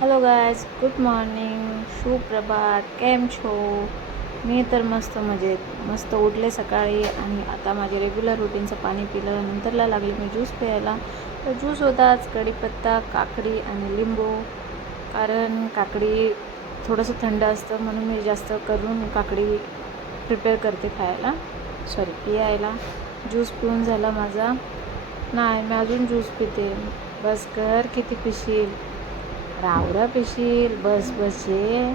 Hello guys, good morning, सुप्रभात. केम छो? मी तर मस्त मजेत. मस्त उठले सकाळी आणि आता माझे रेग्युलर रुटीनचं पाणी पिलं. नंतरला लागले मी ज्यूस प्यायला. तर ज्यूस होता आज कढीपत्ता, काकडी आणि लिंबू. कारण काकडी थोडंसं थंड असतं म्हणून मी जास्त करून काकडी प्रिपेअर करते खायला, पियायला. ज्यूस पिऊन झाला माझा. नाही, मी अजून ज्यूस पिते. बस कर, किती पिशील? रावरा पिशील. बस बस ये.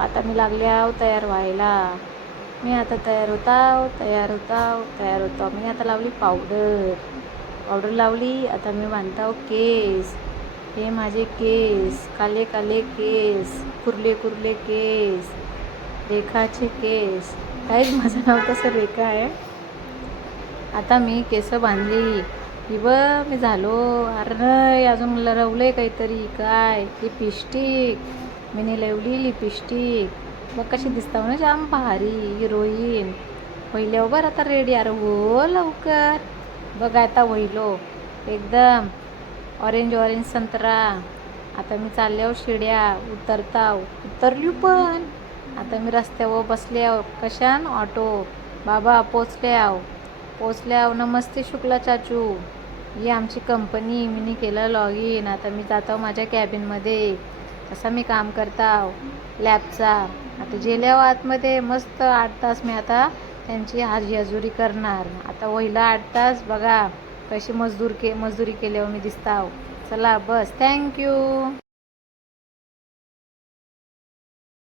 आता मी लागले आहो तयार व्हायला. मी आता तयार होता. मी आता लावली पावडर लावली. आता मी बांधताव केस. हे माझे केस, काले काले केस, कुर्ले केस, रेखाचे केस. काहीच माझं नाव तसं रेखा आहे. आता मी केस बांधली. ही मी झालो. अरे नाही, अजून मला रवलं काहीतरी. काय लिपस्टिक? मी लावली लिपस्टिक. बघ कशी दिसता ना, जाम भारी हिरोईन. पहिल्या बरं आता रेडी. अरे हो लवकर. बघ आता होईलो एकदम ऑरेंज संत्रा. आता मी चालल्यावर शिड्या उतरली. पण आता मी रस्त्यावर बसल्यावर कशान ऑटो. बाबा पोचल्याव. नमस्ते शुक्ला चाचू. ही आमची कंपनी. मी केलं लॉग इन. आता मी जातो माझ्या कॅबिनमध्ये. तसा मी काम करताव लॅबचा. आता गेल्यावर आतमध्ये मस्त 8 तास मी आता त्यांची हजेरी करणार. आता वहिला 8 तास. बघा कशी मजदुरी केल्यावर मी दिसताव. चला बस. थँक्यू.